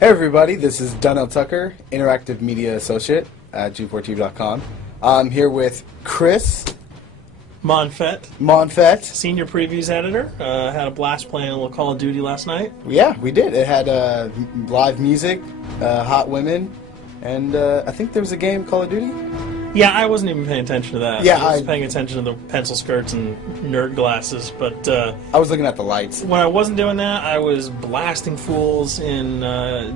Hey everybody, this is Donnell Tucker, Interactive Media Associate at G4TV.com. I'm here with Chris Monfett, Senior Previews Editor. Had a blast playing a little Call of Duty last night. Yeah, we did. It had live music, hot women, and I think there was a game, Call of Duty? Yeah, I wasn't even paying attention to that. Yeah, I was paying attention to the pencil skirts and nerd glasses, but I was looking at the lights. When I wasn't doing that, I was blasting fools in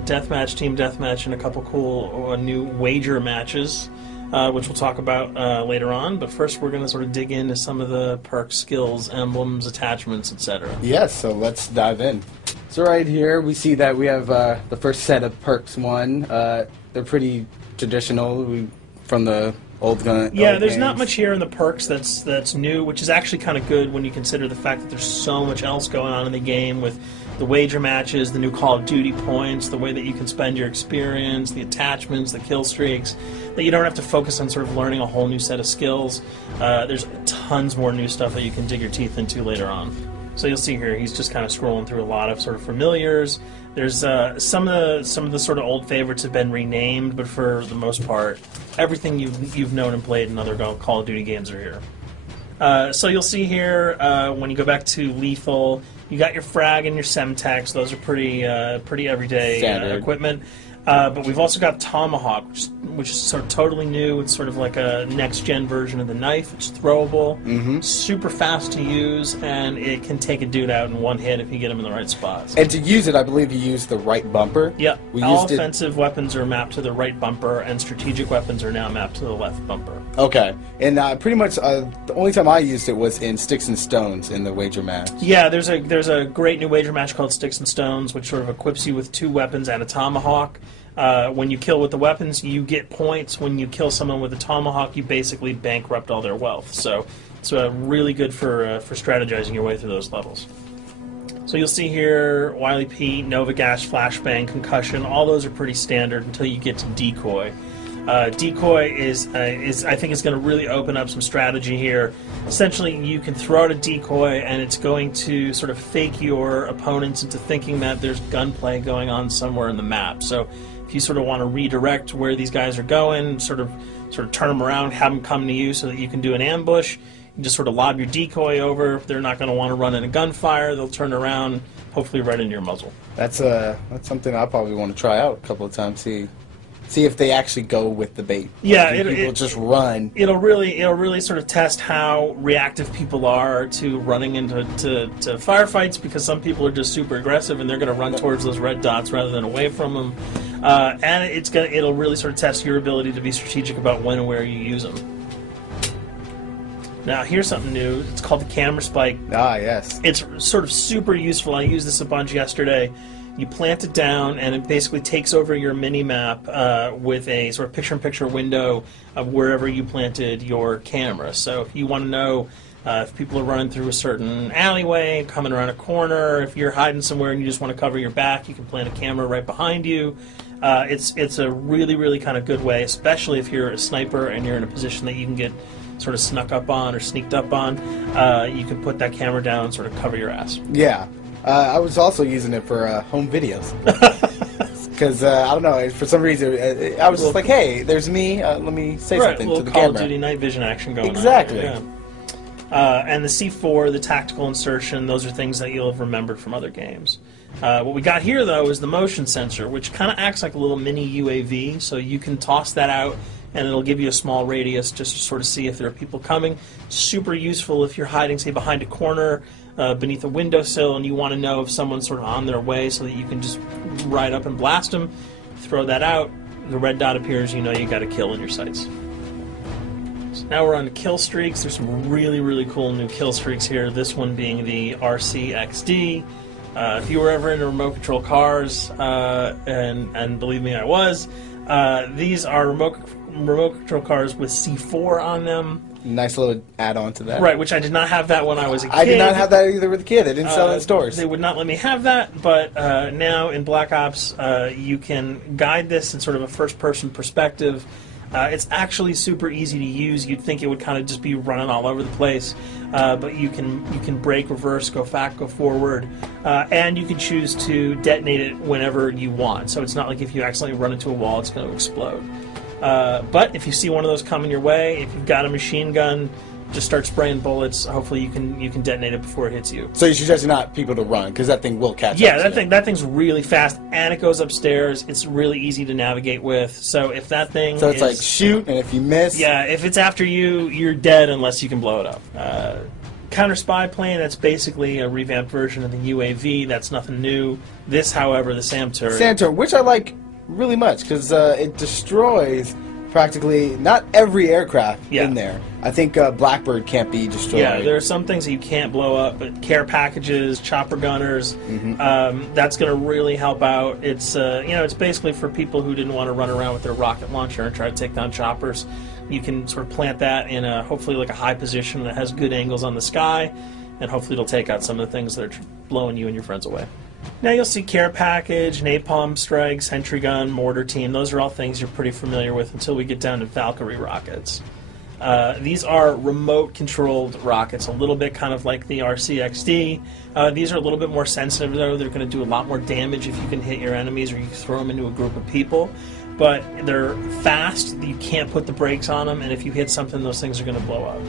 deathmatch, team deathmatch, and a couple cool new wager matches, which we'll talk about later on. But first, we're going to sort of dig into some of the perks, skills, emblems, attachments, etc. Yes, so let's dive in. So right here, we see that we have the first set of perks one. They're pretty traditional from the old gun. Yeah, old there's games. not much here in the perks that's new, which is actually kind of good when you consider the fact that there's so much else going on in the game with the wager matches, the new Call of Duty points, the way that you can spend your experience, the attachments, the kill streaks, that you don't have to focus on sort of learning a whole new set of skills. There's tons more new stuff that you can dig your teeth into later on. So you'll see here, he's just kind of scrolling through a lot of sort of familiars. There's some of the sort of old favorites have been renamed, but for the most part, everything you've known and played in other Call of Duty games are here. So you'll see here when you go back to lethal, you got your frag and your semtex. Those are pretty everyday equipment. But we've also got Tomahawk, which is sort of totally new. It's sort of like a next-gen version of the knife. It's throwable, super fast to use, and it can take a dude out in one hit if you get him in the right spots. And to use it, I believe you use the right bumper. Yeah, all offensive weapons are mapped to the right bumper, and strategic weapons are now mapped to the left bumper. Okay, and pretty much the only time I used it was in Sticks and Stones in the wager match. Yeah, there's a great new wager match called Sticks and Stones, which sort of equips you with 2 weapons and a tomahawk. When you kill with the weapons, you get points. When you kill someone with a tomahawk, you basically bankrupt all their wealth. So it's really good for strategizing your way through those levels. So you'll see here, Wily Pete, Nova Gas, Flashbang, Concussion. All those are pretty standard until you get to Decoy. Decoy is I think is going to really open up some strategy here. Essentially, you can throw out a decoy, and it's going to sort of fake your opponents into thinking that there's gunplay going on somewhere in the map. So if you sort of want to redirect where these guys are going, sort of turn them around, have them come to you so that you can do an ambush, you just sort of lob your decoy over. If they're not going to want to run in a gunfire, they'll turn around, hopefully right into your muzzle. That's something I'll probably want to try out a couple of times. See if they actually go with the bait. Yeah, people just run. It'll really sort of test how reactive people are to running into firefights, because some people are just super aggressive and they're going to run towards those red dots rather than away from them. And it'll really sort of test your ability to be strategic about when and where you use them. Now, here's something new. It's called the camera spike. Ah, yes. It's sort of super useful. I used this a bunch yesterday. You plant it down, and it basically takes over your mini-map with a sort of picture-in-picture window of wherever you planted your camera. So if you want to know if people are running through a certain alleyway, coming around a corner, if you're hiding somewhere and you just want to cover your back, you can plant a camera right behind you. It's a really kind of good way, especially if you're a sniper and you're in a position that you can get sort of snuck up on or sneaked up on. You can put that camera down and sort of cover your ass. Yeah. I was also using it for home videos. Because, I don't know, for some reason, I was just like, hey, there's me, let me say something to the camera. Call of Duty night vision action going on. Exactly. Yeah. And the C4, the tactical insertion, those are things that you'll have remembered from other games. What we got here, though, is the motion sensor, which kind of acts like a little mini UAV, so you can toss that out, and it'll give you a small radius just to sort of see if there are people coming. Super useful if you're hiding, say, behind a corner, beneath a windowsill, and you want to know if someone's sort of on their way so that you can just ride up and blast them. Throw that out, the red dot appears, you know you got a kill in your sights. So now we're on to kill streaks. There's some really cool new kill streaks here, this one being the RCXD. If you were ever into remote control cars, and believe me, I was, these are remote control cars with C4 on them. Nice little add-on to that. Right, which I did not have that when I was a kid. I did not have that either with a kid. They didn't sell it in stores. They would not let me have that, but now in Black Ops, you can guide this in sort of a first-person perspective. It's actually super easy to use. You'd think it would kind of just be running all over the place, but you can brake, reverse, go back, go forward, and you can choose to detonate it whenever you want. So it's not like if you accidentally run into a wall, it's going to explode. But if you see one of those coming your way, if you've got a machine gun, just start spraying bullets. Hopefully you can detonate it before it hits you. So you suggest not people to run, because that thing will catch up. Yeah, that thing's really fast, and it goes upstairs. It's really easy to navigate with. So if that thing So it's like shoot, and if you miss... Yeah, if it's after you, you're dead unless you can blow it up. Counter spy plane, that's basically a revamped version of the UAV. That's nothing new. This, however, the SAM turret... SAM turret, which I like really much, because it destroys... practically not every aircraft in there. I think Blackbird can't be destroyed. Yeah, there are some things that you can't blow up, but care packages, chopper gunners, that's going to really help out. It's it's basically for people who didn't want to run around with their rocket launcher and try to take down choppers. You can sort of plant that in hopefully like a high position that has good angles on the sky, and hopefully it'll take out some of the things that are blowing you and your friends away. Now you'll see care package, napalm strike, sentry gun, mortar team. Those are all things you're pretty familiar with until we get down to Valkyrie rockets. These are remote-controlled rockets, a little bit kind of like the RCXD. These are a little bit more sensitive, though. They're going to do a lot more damage if you can hit your enemies or you throw them into a group of people. But they're fast. You can't put the brakes on them, and if you hit something, those things are going to blow up.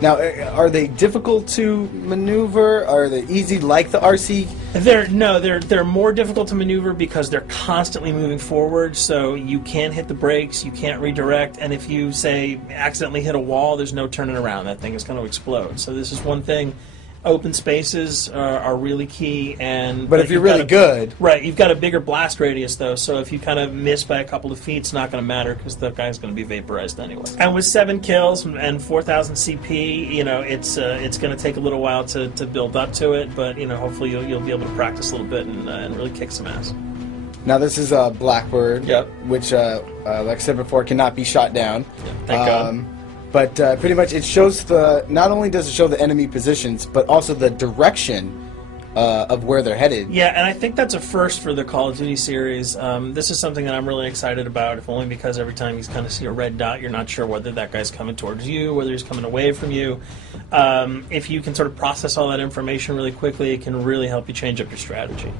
Now, are they difficult to maneuver? Are they easy like the RC? They're more difficult to maneuver because they're constantly moving forward, so you can't hit the brakes, you can't redirect, and if you, say, accidentally hit a wall, there's no turning around. That thing is going to explode. So this is one thing. Open spaces are really key, but if you're really good, right? You've got a bigger blast radius though, so if you kind of miss by a couple of feet, it's not going to matter because the guy's going to be vaporized anyway. And with 7 kills and 4,000 CP, it's going to take a little while to build up to it, but hopefully you'll be able to practice a little bit and really kick some ass. Now this is a Blackbird, which, like I said before, cannot be shot down. Yeah, thank God. But pretty much it shows not only does it show the enemy positions, but also the direction of where they're headed. Yeah, and I think that's a first for the Call of Duty series. This is something that I'm really excited about, if only because every time you kind of see a red dot, you're not sure whether that guy's coming towards you, whether he's coming away from you. If you can sort of process all that information really quickly, it can really help you change up your strategy.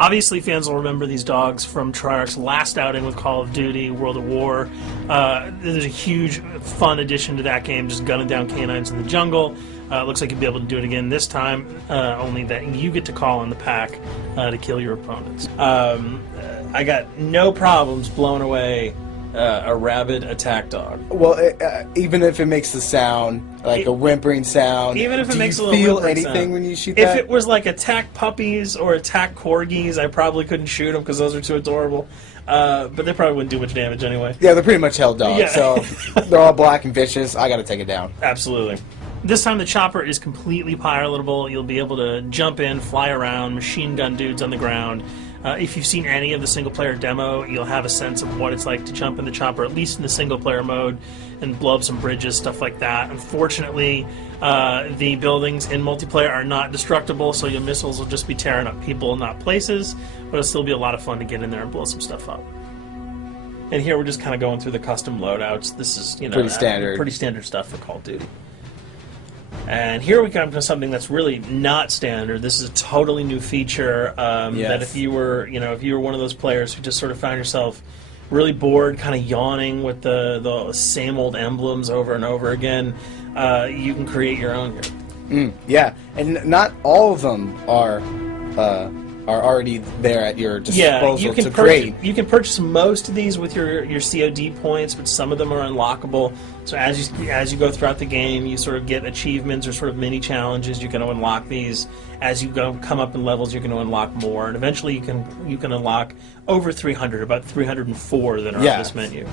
Obviously, fans will remember these dogs from Treyarch's last outing with Call of Duty, World at War. There's a huge, fun addition to that game, just gunning down canines in the jungle. Looks like you'll be able to do it again this time, only that you get to call on the pack to kill your opponents. I got no problems blowing away a rabid attack dog. Well, even if it makes the sound, like a whimpering sound, even if it makes a little whimpering feel anything sound. When you shoot if that? If it was like attack puppies or attack corgis, I probably couldn't shoot them because those are too adorable. But they probably wouldn't do much damage anyway. Yeah, they're pretty much held dogs, yeah. So they're all black and vicious. I got to take it down. Absolutely. This time the chopper is completely pilotable. You'll be able to jump in, fly around, machine gun dudes on the ground. If you've seen any of the single-player demo, you'll have a sense of what it's like to jump in the chopper, at least in the single-player mode, and blow up some bridges, stuff like that. Unfortunately, the buildings in multiplayer are not destructible, so your missiles will just be tearing up people, not places, but it'll still be a lot of fun to get in there and blow some stuff up. And here we're just kind of going through the custom loadouts. This is, pretty standard stuff for Call of Duty. And here we come to something that's really not standard. This is a totally new feature that if you were one of those players who just sort of found yourself really bored, kind of yawning with the same old emblems over and over again, you can create your own here. Yeah, and not all of them are already there at your disposal to create. You can purchase most of these with your COD points, but some of them are unlockable. So as you go throughout the game, you sort of get achievements or sort of mini challenges. You're going to unlock these. As you come up in levels, you're going to unlock more, and eventually you can unlock over 300, about 304 that are on this menu.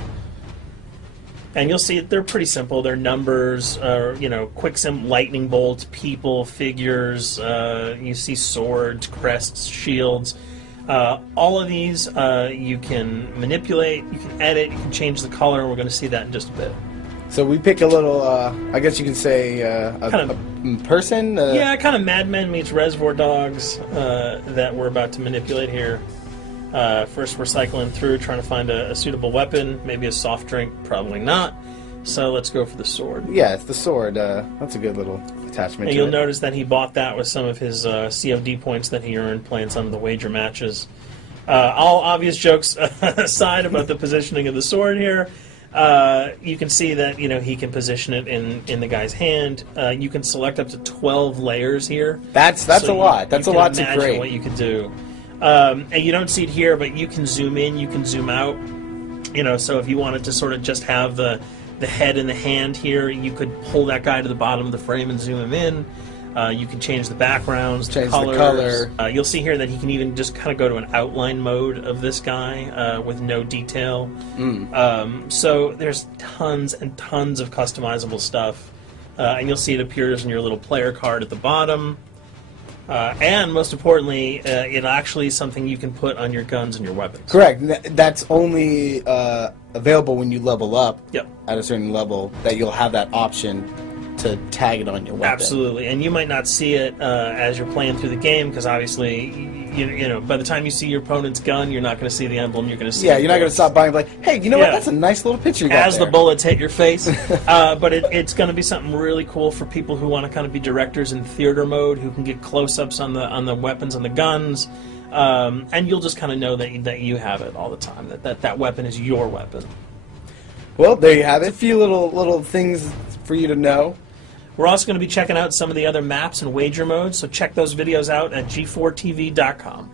And you'll see they're pretty simple. They're numbers, quick lightning bolts, people, figures. You see swords, crests, shields. All of these you can manipulate, you can edit, you can change the color. We're going to see that in just a bit. So we pick a little, I guess you can say, a person? Yeah, kind of Mad Men meets Reservoir Dogs that we're about to manipulate here. First, we're cycling through, trying to find a suitable weapon. Maybe a soft drink, probably not. So let's go for the sword. Yeah, it's the sword. That's a good little attachment. And you'll notice that he bought that with some of his COD points that he earned playing some of the wager matches. All obvious jokes aside about the positioning of the sword here, you can see that he can position it in the guy's hand. You can select up to 12 layers here. That's a lot. That's a lot to imagine create. what you could do. And you don't see it here, but you can zoom in, you can zoom out. So if you wanted to sort of just have the head and the hand here, you could pull that guy to the bottom of the frame and zoom him in. You can change the backgrounds, change colors. the color. You'll see here that he can even just kind of go to an outline mode of this guy with no detail. So there's tons and tons of customizable stuff. And you'll see it appears in your little player card at the bottom. And most importantly, it actually is something you can put on your guns and your weapons. Correct. That's only available when you level up at a certain level, that you'll have that option to tag it on your weapon. Absolutely. And you might not see it as you're playing through the game, because obviously, by the time you see your opponent's gun, you're not going to see the emblem. You're going to see you're not going to stop by and be like, hey, you know what? That's a nice little picture you got as there. the bullets hit your face. But it's going to be something really cool for people who want to kind of be directors in theater mode, who can get close-ups on the weapons and the guns. And you'll just kind of know that you have it all the time, that weapon is your weapon. Well, there you have it. A few little things for you to know. We're also going to be checking out some of the other maps and wager modes, so check those videos out at g4tv.com.